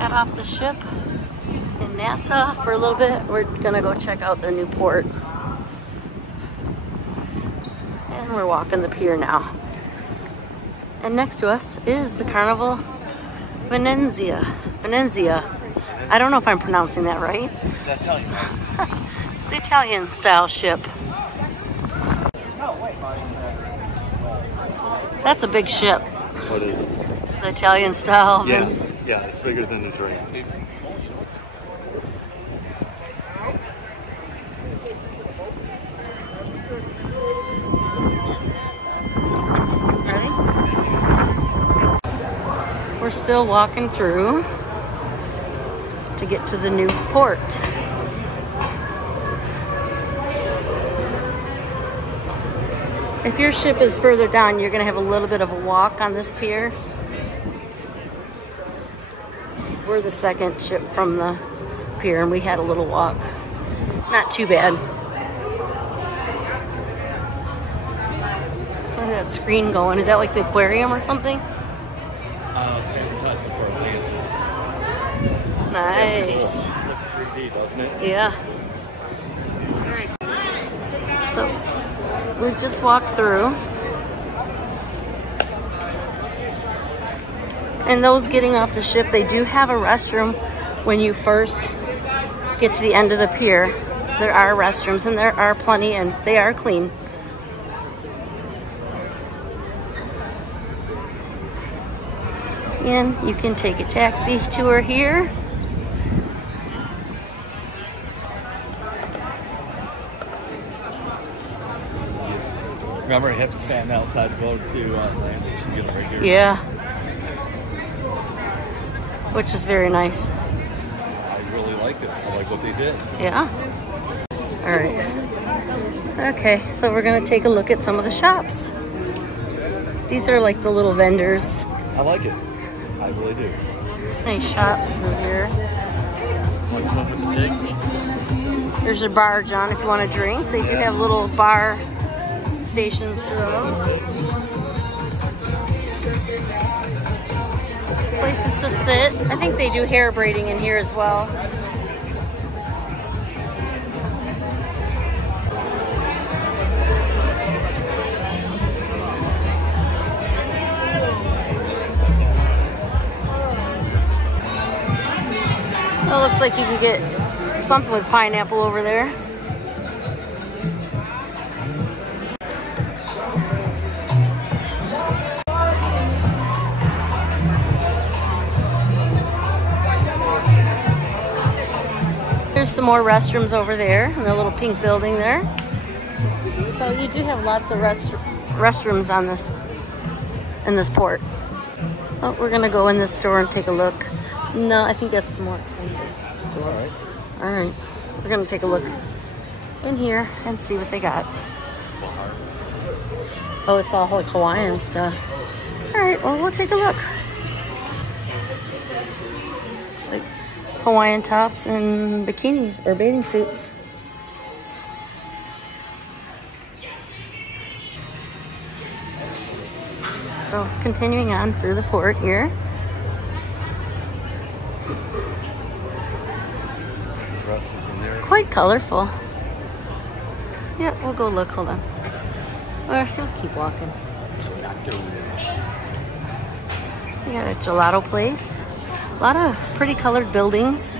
Got off the ship in Nassau for a little bit. We're gonna go check out their new port. And we're walking the pier now. And next to us is the Carnival Venezia. I don't know if I'm pronouncing that right. It's Italian. It's the Italian style ship. That's a big ship. What is? The Italian style. Yeah, yeah, it's bigger than the Dream. Ready? We're still walking through to get to the new port. If your ship is further down, you're gonna have a little bit of a walk on this pier. We're the second ship from the pier and we had a little walk. Not too bad. Look at that screen going. Is that like the aquarium or something? It's fantastic for Atlantis. Nice. It looks 3D, doesn't it? Yeah. All right. So we've just walked through. And those getting off the ship, they do have a restroom when you first get to the end of the pier. There are restrooms and there are plenty and they are clean. And you can take a taxi tour here. Remember, you have to stand outside to go to Atlantis. You get it right here. Yeah. Which is very nice. I really like this. I like what they did. Yeah. All right. Okay, so we're gonna take a look at some of the shops. These are like the little vendors. I like it. I really do. Nice shops through here. Want to smoke with the pigs? There's your bar, John, if you want to drink. They do have little bar stations through those. Places to sit. I think they do hair braiding in here as well. It looks like you can get something with pineapple over there. There's some more restrooms over there in the little pink building there. So you do have lots of restrooms on in this port. Oh, we're gonna go in this store and take a look. No, I think that's the more expensive store. All right. All right, we're gonna take a look in here and see what they got. Oh, it's all like Hawaiian stuff. All right, well, we'll take a look. Looks like Hawaiian tops and bikinis or bathing suits. So continuing on through the port here. Dresses in there. Quite colorful. Yeah, we'll go look. Hold on. We'll still keep walking. We got a gelato place. A lot of pretty colored buildings.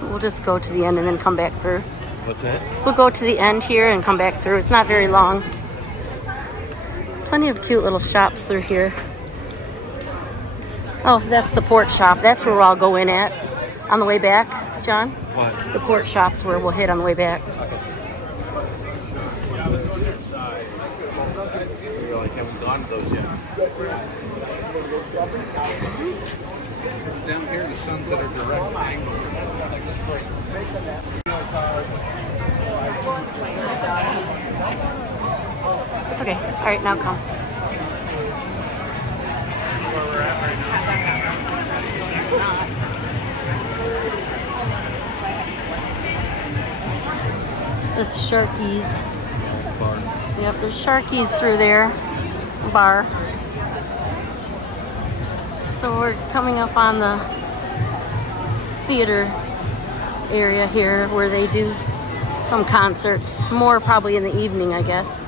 We'll just go to the end and then come back through. What's that? We'll go to the end here and come back through. It's not very long. Plenty of cute little shops through here. Oh, that's the port shop. That's where I'll go in at on the way back, John. What? The port shop's where we'll hit on the way back. Okay. Haven't gone to those yet. Down here, the sun's at a direct angle. It's okay. All right, now come. Where we're at right now. It's Sharky's. It's bar. Yep, there's Sharky's through there. Bar. So we're coming up on the theater area here where they do some concerts, more probably in the evening, I guess.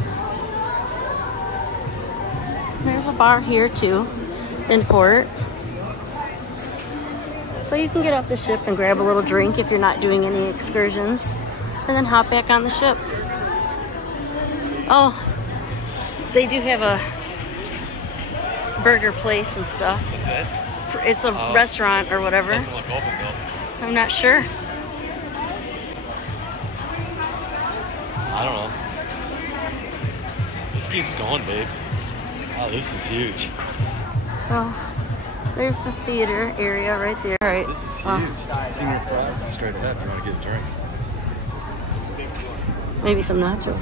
There's a bar here too, in port. So you can get off the ship and grab a little drink if you're not doing any excursions, and then hop back on the ship. Oh, they do have a burger place and stuff. Is it? It's a restaurant or whatever. Doesn't look open though. I'm not sure. I don't know. This keeps going, babe. Wow, this is huge. So there's the theater area right there. All right. This is huge. Senior Frogs is straight ahead if you want to get a drink. Maybe some nachos.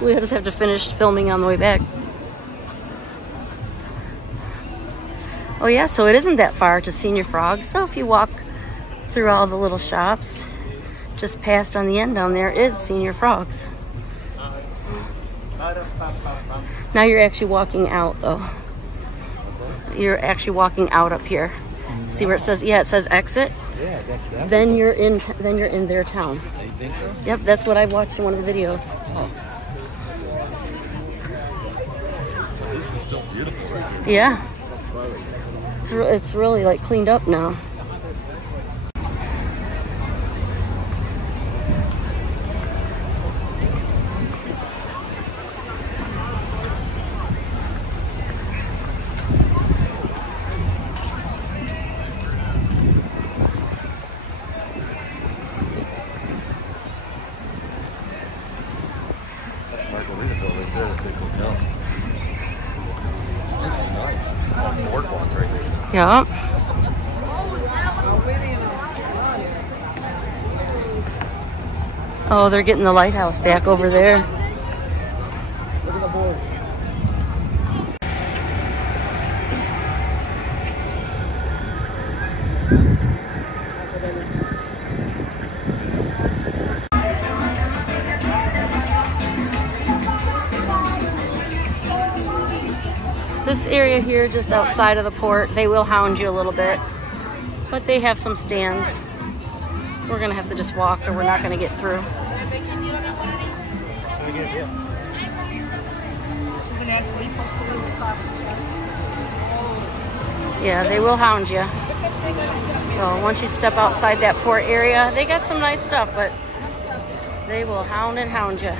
We just have to finish filming on the way back. Oh yeah, so it isn't that far to Senior Frogs. So if you walk through all the little shops, just past on the end down there is Senior Frogs. Now you're actually walking out though. You're actually walking out up here. See where it says, yeah, it says exit. Yeah, that's that. Then you're in their town. You think so? Yep, that's what I watched in one of the videos. Oh. This is still beautiful right here. Yeah. It's really like cleaned up now. That's Margaritaville right there, the big hotel. This is nice. Boardwalk right here. Yep. Oh, they're getting the lighthouse back over there. Look at the board. This area here, just outside of the port, they will hound you a little bit, but they have some stands. We're gonna have to just walk or we're not gonna get through. Yeah, they will hound you. So once you step outside that port area, they got some nice stuff, but they will hound and hound you.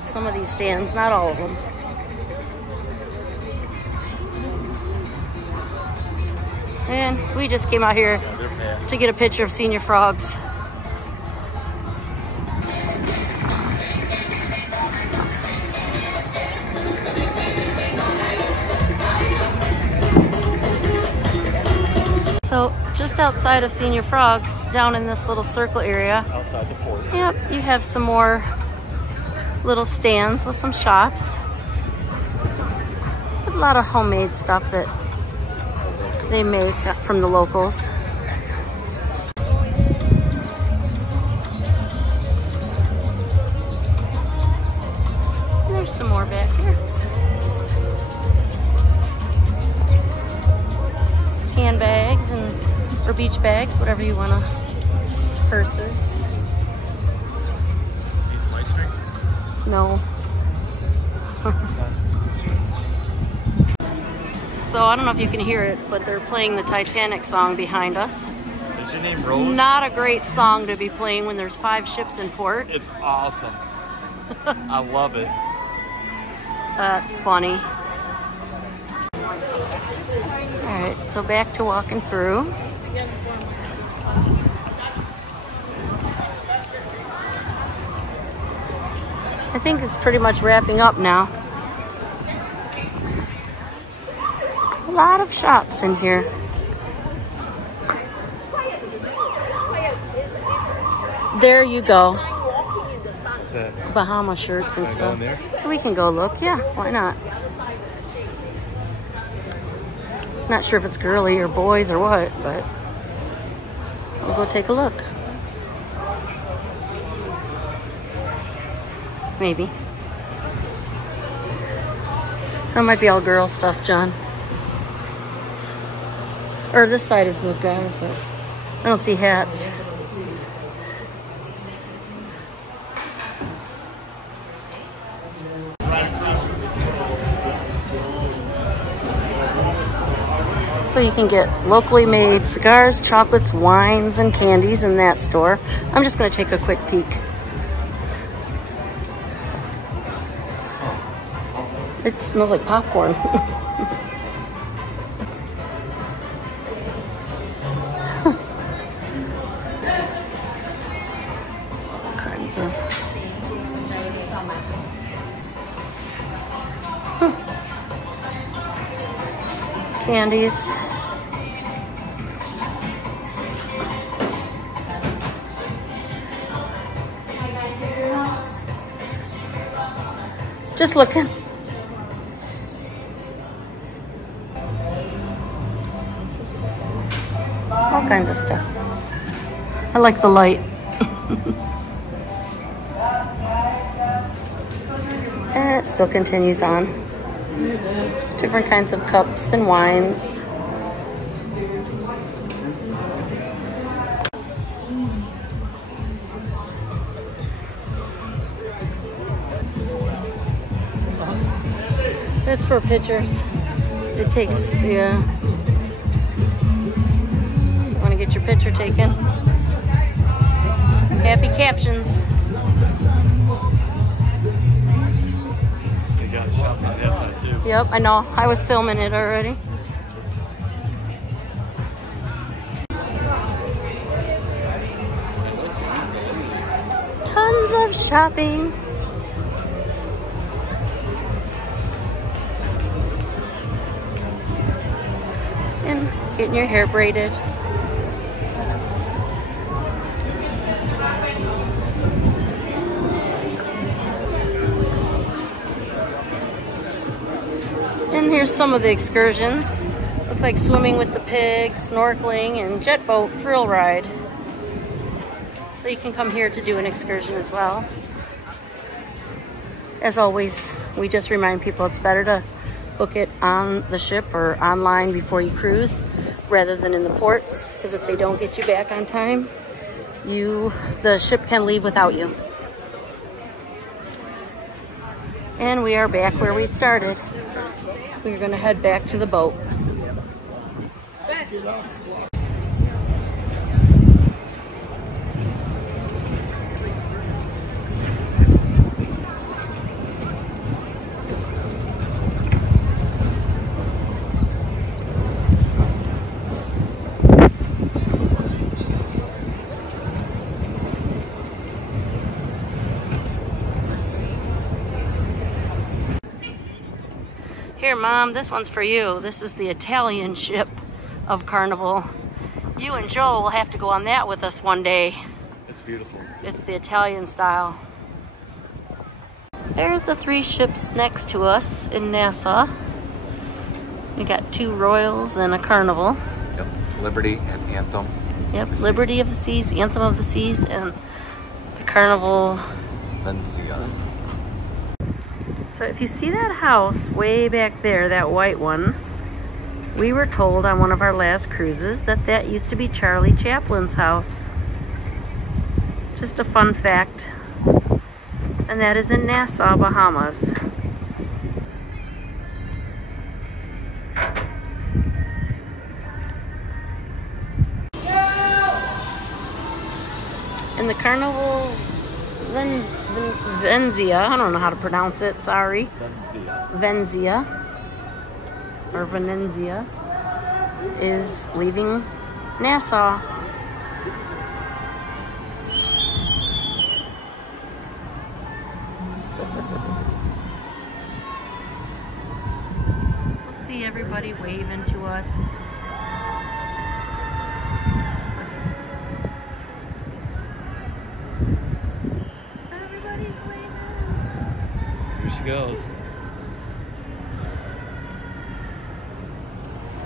Some of these stands, not all of them. And we just came out here to get a picture of Senior Frogs. So just outside of Senior Frogs, down in this little circle area, Outside the port. yep, you have some more little stands with some shops. A lot of homemade stuff that they make from the locals. There's some more back here. Handbags or beach bags, whatever you want to. Purses. Need some ice cream? No. So I don't know if you can hear it, but they're playing the Titanic song behind us. Is your name Rose? Not a great song to be playing when there's 5 ships in port. It's awesome. I love it. That's funny. Alright, so back to walking through. I think it's pretty much wrapping up now. A lot of shops in here. There you go. What's that? Bahama shirts and Can I go stuff. in there? We can go look, yeah, why not? Not sure if it's girly or boys or what, but we'll go take a look. Maybe. Or it might be all girl stuff, John. Or this side is the guys, but I don't see hats. So you can get locally made cigars, chocolates, wines, and candies in that store. I'm just going to take a quick peek. It smells like popcorn. All kinds of candies. Just looking. All kinds of stuff. I like the light. And it still continues on. Different kinds of cups and wines. It's for pictures. It takes, yeah. You want to get your picture taken? Happy captions. You got shots on the outside too. Yep, I know. I was filming it already. Tons of shopping. And getting your hair braided. And here's some of the excursions. Looks like swimming with the pigs, snorkeling, and jet boat thrill ride. So you can come here to do an excursion as well. As always, we just remind people it's better to book it on the ship or online before you cruise rather than in the ports, because if they don't get you back on time, the ship can leave without you. And we are back where we started. We're going to head back to the boat. Here, Mom, this one's for you. This is the Italian ship of Carnival. You and Joel will have to go on that with us one day. It's beautiful. It's the Italian style. There's the 3 ships next to us in Nassau. We got 2 Royals and a Carnival. Yep, Liberty and Anthem. Yep, Liberty of the Seas, Anthem of the Seas, and the Carnival. Valencia. So if you see that house way back there, that white one, we were told on one of our last cruises that that used to be Charlie Chaplin's house. Just a fun fact. And that is in Nassau, Bahamas. In the Carnival Venzia, I don't know how to pronounce it, sorry. Venzia, or Venezia, is leaving Nassau. We'll see everybody waving to us. Here she goes.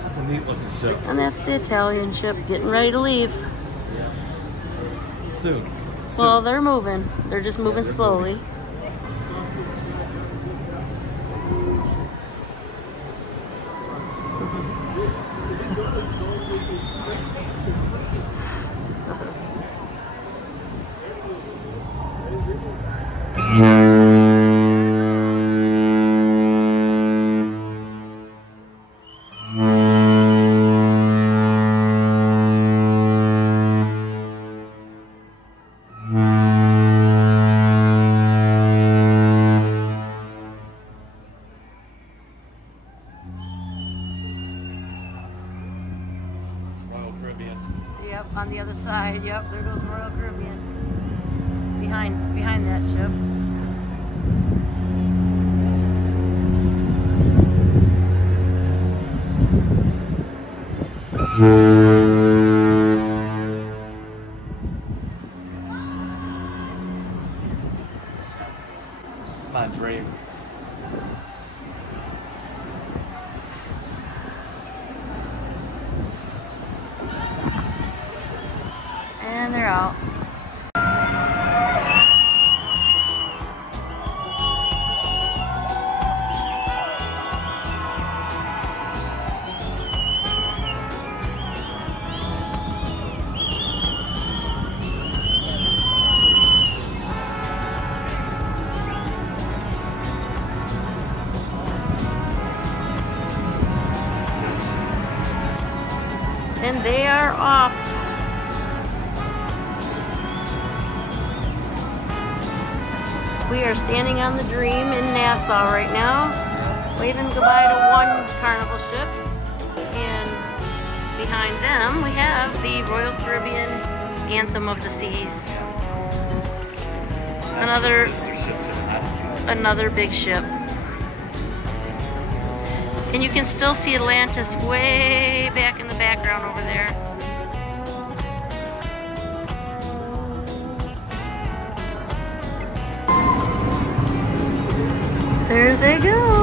That's a neat looking ship. And that's the Italian ship getting ready to leave. Soon. Well, they're moving. They're just moving slowly. Caribbean. Yep, on the other side. Yep, there goes Royal Caribbean. Behind that ship. My dream. And they're out. And they are off. We are standing on the Dream in Nassau right now, waving goodbye to one Carnival ship. And behind them, we have the Royal Caribbean Anthem of the Seas. Another big ship. And you can still see Atlantis way back in the background over there. There they go.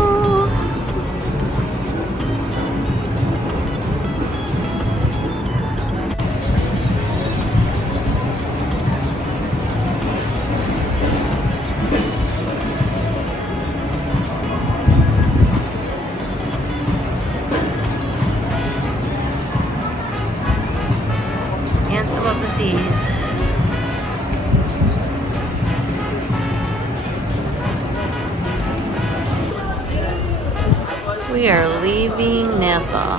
Anthem of the Seas. We are leaving Nassau.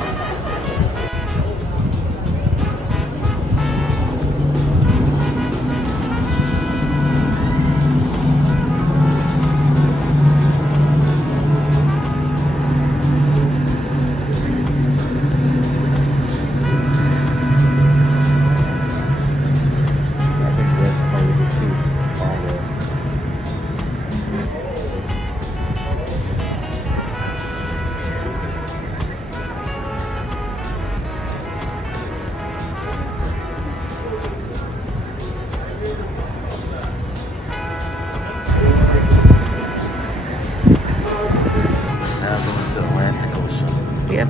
Yep,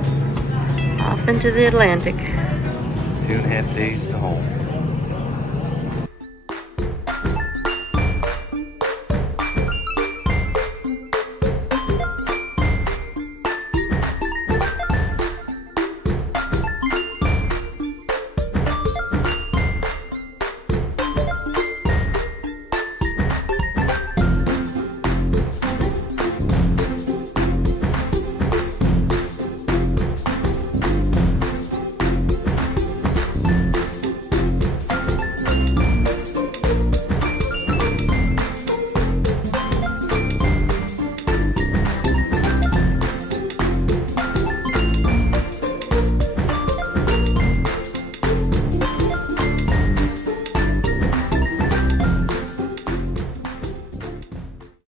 off into the Atlantic. 2.5 days to home.